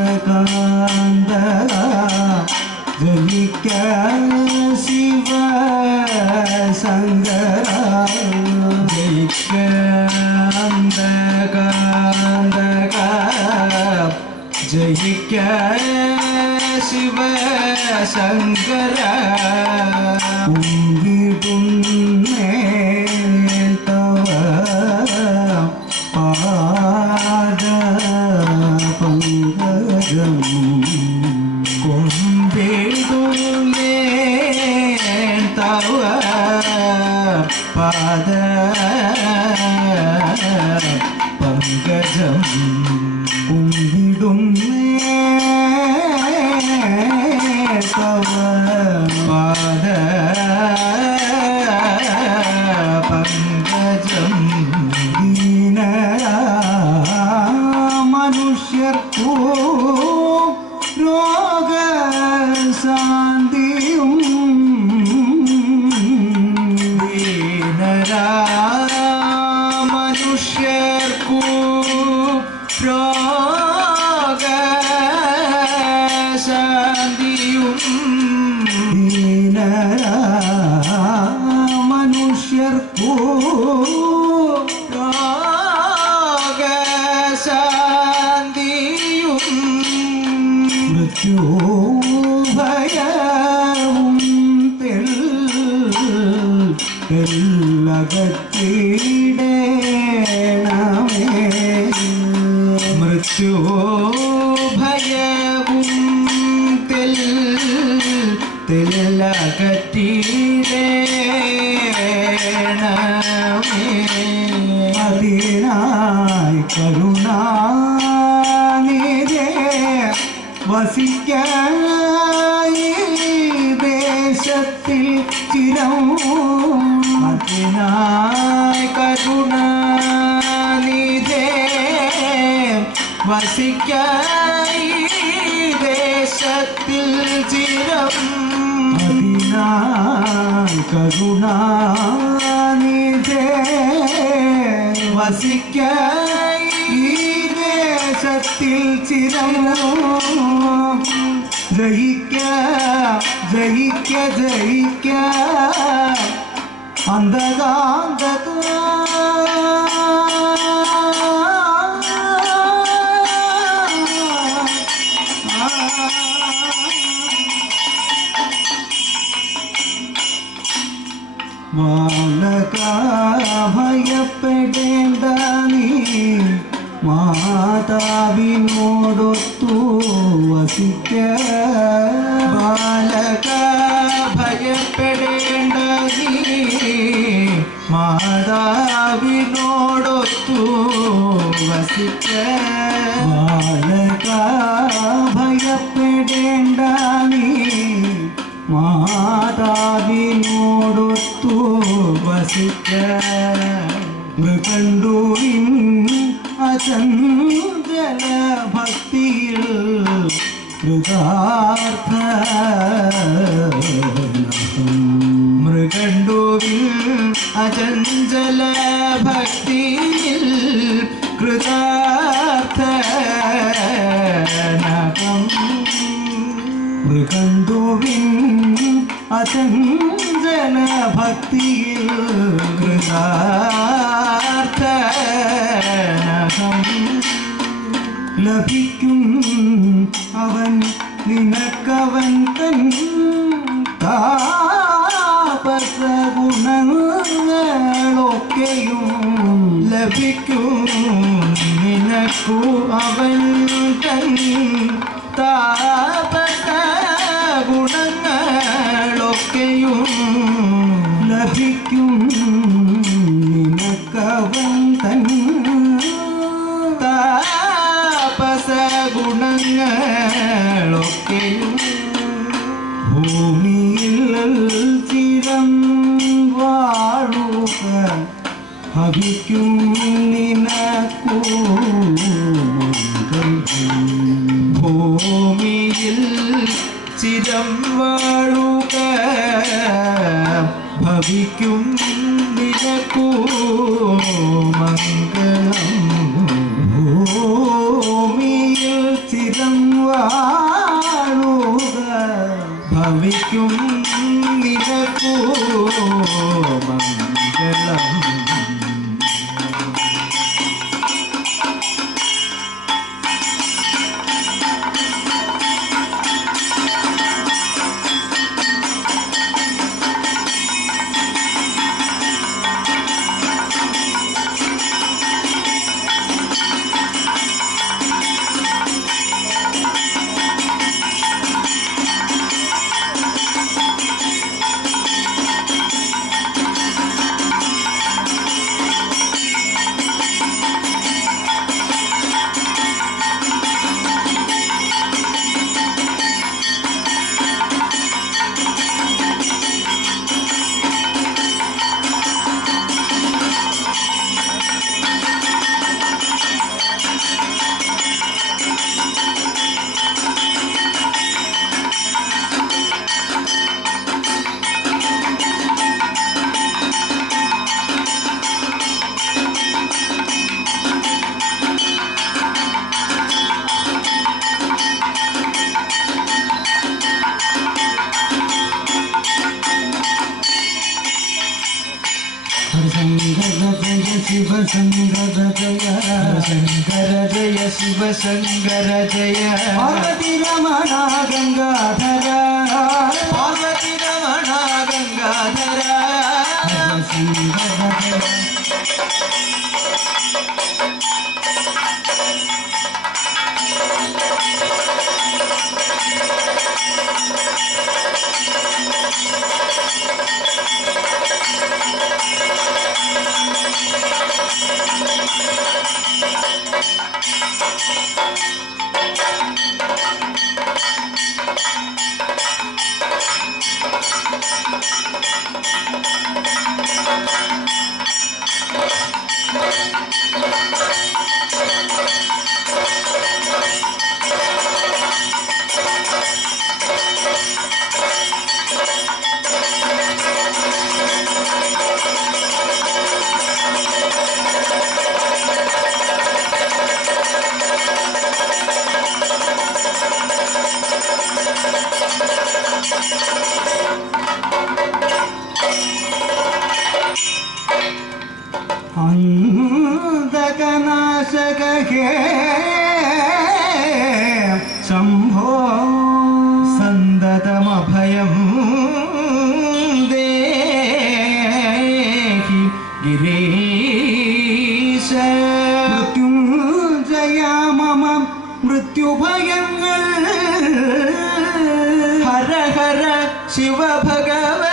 ജയിക്കാന്തകാന്ത ജയിക്ക ശിവ ശങ്കര ജയിക്കാന്തകാന്തക ജയിക്ക ശിവ ശങ്കര കുമ്പിടുന്നേ തവ പാദ പങ്കജം കുമ്പിടുന്നേ തവ പാദ പങ്കജം കുമ്പിടുന്നേ തവ പാദ പങ്കജം മനുഷ്യർക്കു രോഗശാന്തിയും മനുഷ്യർക്കു രോഗശാന്തിയും മനുഷ്യർക്കു രോഗശാന്തിയും മൃത്യുഭയവും തെല്ലകത്തിടേണമേ മൃത്യുഭയവും തെല്ലകത്തിടേണമേ അതിനായി കരുണാനിധേ വസിക്കായി ദേശത്തിൽ ചിരം അതിനായി കരുണാനിധേ വസിക്കായി ദേശത്തിൽ ചിരം അതിനായി കരുണാനിധേ വസിക്കായി ദേശത്തിൽ ചിരം ജയിക്ക ജയിക്ക ജയിക്ക അന്ധകാന്തക ബാലക ഭയപ്പെടേണ്ട നീ മാതാവിനോടൊത്തു വസിക്ക ബാലക ഭയപ്പെടേണ്ട നീ മാതാവിനോടൊത്തു വസിക്ക ബാലക ഭയപ്പെടേണ്ട നീ മാതാവിനോടൊത്തു വസിക്ക മൃഗണ്ടുവിൻ അചഞ്ചല ഭക്തിയിൽ കൃതാർത്ഥ മൃഗണ്ടുവിൽ അചഞ്ചല ഭക്തിയിൽ കൃതാർത്ഥ മൃഗണ്ടുവിൻ അചഞ്ചല ഭക്തിയിൽ കൃതാർത്ഥനകം ലഭിക്കും അവൻ നിനക്കവൻ തൻ താപസ ഗുണങ്ങളൊക്കെയും ലഭിക്കും നിനക്കു അവൻ തൻ താപസ ഗുണങ്ങളൊക്കെയും ലഭിക്കും നിനക്കവൻ തൻ താപസ ഗുണങ്ങളൊക്കെയും ഭൂമിയിൽ ചിരം വാഴുക ഭവിക്കും നിനക്കു ഭൂമിയിൽ ചിരം വാഴുക ഭവിക്കും നിനക്കു മംഗളം शिव शंकर जय शंकर जय शिव शंकर जय पार्वती रमणा गंगाधर पार्वती रमणा गंगाधर शंकर जय अंधकनाशक हे शंभो संदतमभयं देहि गिरीश मृत्युंजया मम मृत्युभयं हर हर शिव भगव